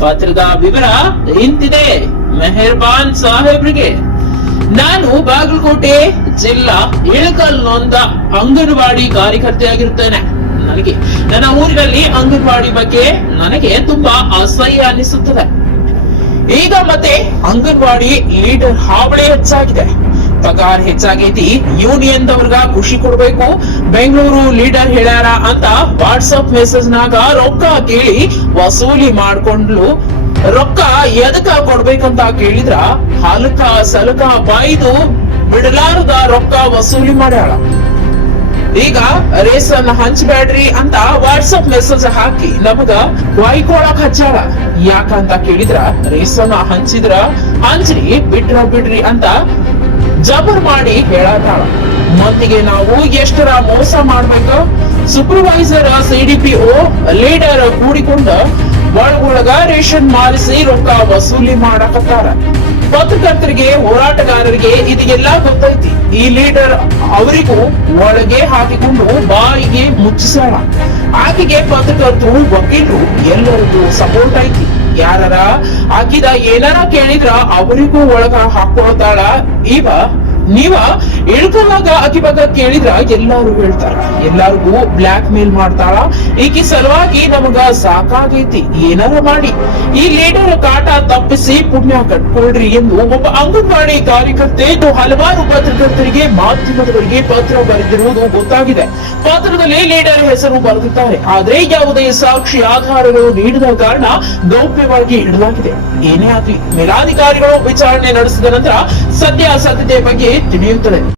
ಪತ್ರದ ವಿವರ ಇಂತಿದೆ. ಮೆಹರ್ಬಾನ್ ಸಾಹೇಬ್ರಿಗೆ. ನಾನು ಬಾಗಲಕೋಟೆ ಜಿಲ್ಲಾ ಇಳಕಲ್ ನೊಂದ ಅಂಗನವಾಡಿ ಕಾರ್ಯಕರ್ತೆಯಾಗಿರುತ್ತೇನೆ. ನನಗೆ ನನ್ನ ಊರಿನಲ್ಲಿ ಅಂಗನವಾಡಿ ಬಗ್ಗೆ ನನಗೆ ತುಂಬಾ ಅಸಹ್ಯ ಅನಿಸುತ್ತದೆ. ಈಗ ಮತ್ತೆ ಅಂಗನವಾಡಿ ಲೀಡರ್ ಹಾವಳಿ ಹೆಚ್ಚಾಗಿದೆ. ಪಗಾರ ಹೆಚ್ಚಾಗೈತಿ. ಯೂನಿಯನ್ ದವ್ರಗ ಖುಷಿ ಕೊಡ್ಬೇಕು. ಬೆಂಗಳೂರು ಲೀಡರ್ ಹೇಳ್ಯಾರ ಅಂತ ವಾಟ್ಸಪ್ ಮೆಸೇಜ್ ನಾಗ ರೊಕ್ಕ ಕೇಳಿ ವಸೂಲಿ ಮಾಡ್ಕೊಂಡ್ಲು. ರೊಕ್ಕ ಎದಕ ಕೊಡ್ಬೇಕಂತ ಕೇಳಿದ್ರ ಹಲಕ ಸಲಕ ಬಾಯ್ದು ಬಿಡಲಾರದ ರೊಕ್ಕ ವಸೂಲಿ ಮಾಡ್ಯಾಳ. ಈಗ ರೇಸನ್ ಹಂಚ್ಬೇಡ್ರಿ ಅಂತ ವಾಟ್ಸಪ್ ಮೆಸೇಜ್ ಹಾಕಿ ನಮಗ ವಾಯ್ಕೊಳಕ್ ಹಚ್ಚಾಳ ಯಾಕಂತ ಕೇಳಿದ್ರ ರೇಸನ್ ಹಂಚಿದ್ರ ಹಂಚ್ರಿ ಬಿಟ್ರ ಬಿಡ್ರಿ ಅಂತ ಜಬರ್ ಮಾಡಿ ಹೇಳತಾಳ ಮತ್ತಿಗೆ ನಾವು ಎಷ್ಟರ ಮೋಸ ಮಾಡ್ಬೇಕು? ಸೂಪರ್ವೈಸರ್ ಸಿಡಿಪಿಒ ಲೀಡರ್ ಕೂಡಿಕೊಂಡ ಒಳಗೊಳಗ ರೇಷನ್ ಮಾರಿಸಿ ರೊಕ್ಕ ವಸೂಲಿ ಮಾಡಕತ್ತಾರ. ಪತ್ರಕರ್ತರಿಗೆ ಹೋರಾಟಗಾರರಿಗೆ ಇದೆಲ್ಲ ಗೊತ್ತೈತಿ. ಈ ಲೀಡರ್ ಅವರಿಗೂ ಒಳಗೆ ಹಾಕಿಕೊಂಡು ಬಾಯಿಗೆ ಮುಚ್ಚಿಸೋಣ. ಆಕೆಗೆ ಪತ್ರಕರ್ತರು, ವಕೀಲರು ಎಲ್ಲರಿಗೂ ಸಪೋರ್ಟ್ ಐತಿ. ಯಾರ ಆಕಿದ ಏನಾರ ಕೇಳಿದ್ರ ಅವರಿಗೂ ಒಳಗ ಹಾಕೊಳ್ತಾಳ ಇವ ನೀವ ಹೇಳ್ಕೊಂಡಾಗ ಆಕಿ ಬಗ್ಗೆ ಕೇಳಿದ್ರ ಎಲ್ಲಾರು ಹೇಳ್ತಾರ. ಎಲ್ಲಾರ್ಗೂ ಬ್ಲಾಕ್ ಮೇಲ್ ಮಾಡ್ತಾಳ. ಈಕಿ ಸಲುವಾಗಿ ನಮಗ ಸಾಕಾಗೈತಿ. ಏನಾರ ಮಾಡಿ. ಈ ಲೀಡರ್ ಕಾಟ ತಪ್ಪಿಸಿ ಪುಣ್ಯ ಕಟ್ಕೊಳ್ರಿ ಎಂದು ಒಬ್ಬ ಅಂಗನವಾಡಿ ಕಾರ್ಯಕರ್ತೆ ಹಲವಾರು ಪತ್ರಕರ್ತರಿಗೆ ಮಾಧ್ಯಮದವರಿಗೆ ಪತ್ರ ಬರೆದಿರುವುದು ಗೊತ್ತಾಗಿದೆ. ಪತ್ರದಲ್ಲಿ ಲೀಡರ್ ಹೆಸರು ಬರೆದಿದ್ದಾರೆ. ಆದ್ರೆ ಯಾವುದೇ ಸಾಕ್ಷಿ ಆಧಾರಗಳು ನೀಡದ ಕಾರಣ ಗೌಪ್ಯವಾಗಿ ಇಡಲಾಗಿದೆ. ಏನೇ ಆಗ್ಲಿ ಮೇಲಾಧಿಕಾರಿಗಳು ವಿಚಾರಣೆ ನಡೆಸಿದ ನಂತರ ಸತ್ಯಾಸತ್ಯತೆ ಬಗ್ಗೆ తినేంతలే